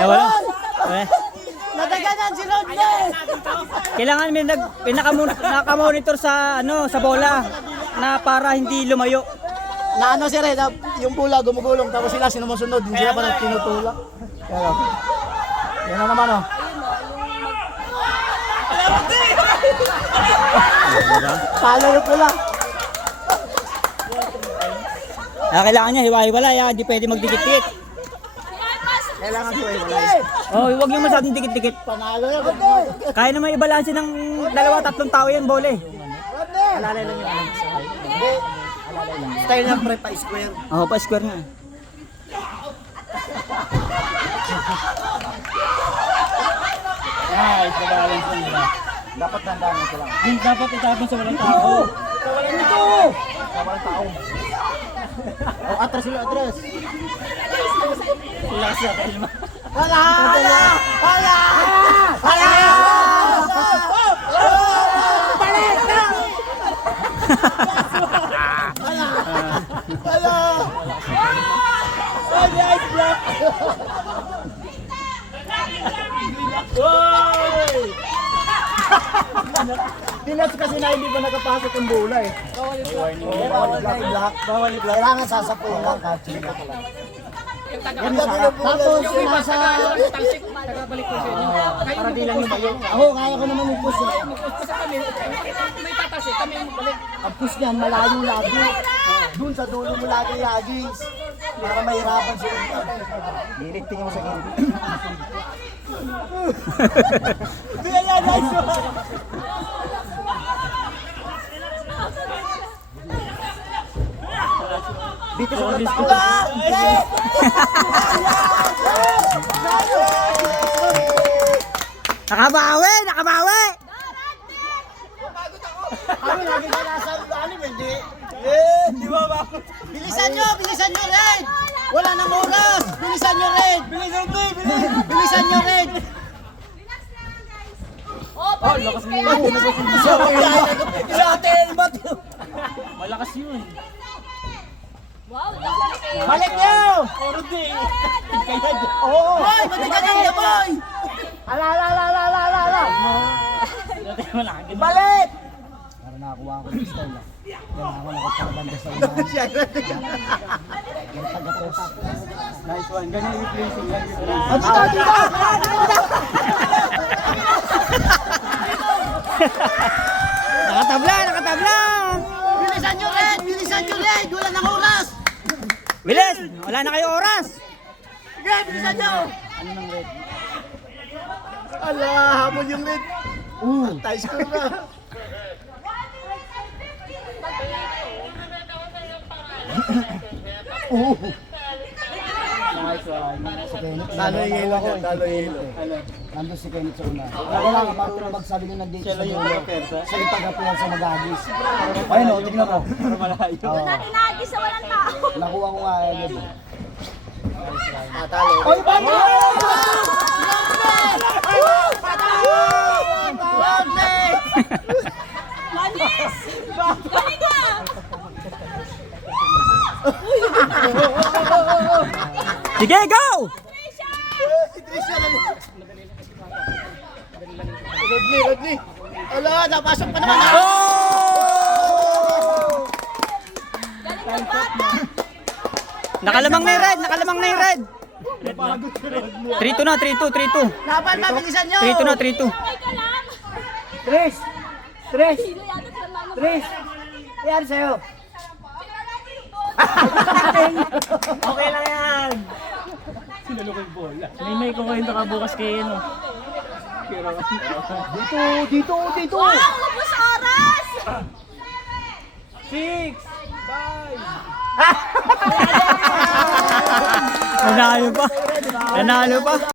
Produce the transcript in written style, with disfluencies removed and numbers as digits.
Nawala? Nadaganan si Rodney! Kailangan may naka-monitor sa sa bola na para hindi lumayo. Na ano si Red, yung bola gumugulong tapos sila sinusunod, hindi sila parang tinutulak. Pero, yan na naman oh. Talo yung pula. Kailangan niya hiwa-hiwalay, hindi pwede magdikit-dikit. Kailangan ko iwalay. Huwag yung masyadong dikit-dikit. Panalo na Rodney! Kaya naman ibalansin ng 2-3 tao yan, bola eh. Alalay lang yung alam sa akin. Hindi. Alalay lang. Style ng pre pa-square. Oo, pa-square nga. Nice, nabalance lang nila. Dapat tandaan mo sila. Dapat itapon sa walang tao. Sa walang ito! Sa walang tao. Oh, atras sila, atras. Wala siya, Telma. Hala! Hala! Hala! Hala! Balik na! Hala! Hala! Oh, nice block! Tinas kasi na hindi pa nakapasok ang bola eh. Bawal block. Bawal block. Kailangan sasapunan. Tapos nasa... Tagabalik ko sa inyo. Para di lang yung bayo. Ako, kaya ko naman yung push eh. Magpusta kami. May tatasik kami yung magbalik. Ang push niyan, malayo lagi. Doon sa dulo mo lagi. Para mahirapan sila. Gilid, tingin mo sa gilid. Yan, nice one! Dito sa tao. Nakabawi! Nakabawi! Kami lagi ka nasa alim, hindi. Di ba ba? Bilisan nyo, Red! Wala nang oras! Bilisan nyo, Red! Bilisan nyo, Red! Oh, lakas mo yun. Isa atin, ba't? Malakas yun. Wow, Balik nyo! Puro din. Oo! Boy, ba't ka nang boy? Ala! Balik! Para nakakuha ako ng style ah. Yan ako nakapagabanda sa unahan. Yan taga-press. Nice one. Ganyan yung placing lang. Dito! Nakatabla! Bilisan nyo, Red! Wala nang oras! Bilis! Wala na kayo oras! Red, bilisan nyo! Ano nang red? Ala, hamon yung Red. Tie score na. Nice one. Talo yung yelo ko. Nandun si Kenneth sa una. Wala lang, pag sabi nyo nandito sa dulo. Sa itagapulan sa Magagis. Ayun o, tignan mo. Oo. Tinagi sa walang tao. Nakuha ko nga yun. Talo. Oy, banda! Manis! Galing ka! Sige, go! Rodney. Ala, napasok pa naman. Oh! Galing ka bata! Nakalamang na yung red! 3-2 na, 3-2. Laban, mabilisan nyo. 3-2 na, 3-2. Ay ka lang! Tres. Sino yata sa mama? Yan sa'yo. Okay lang yan. Sinalo ko yung bola. May kukwento ka bukas kayo, no? Dito. Wow! Ubus oras! 6! 5! Nanalo pa.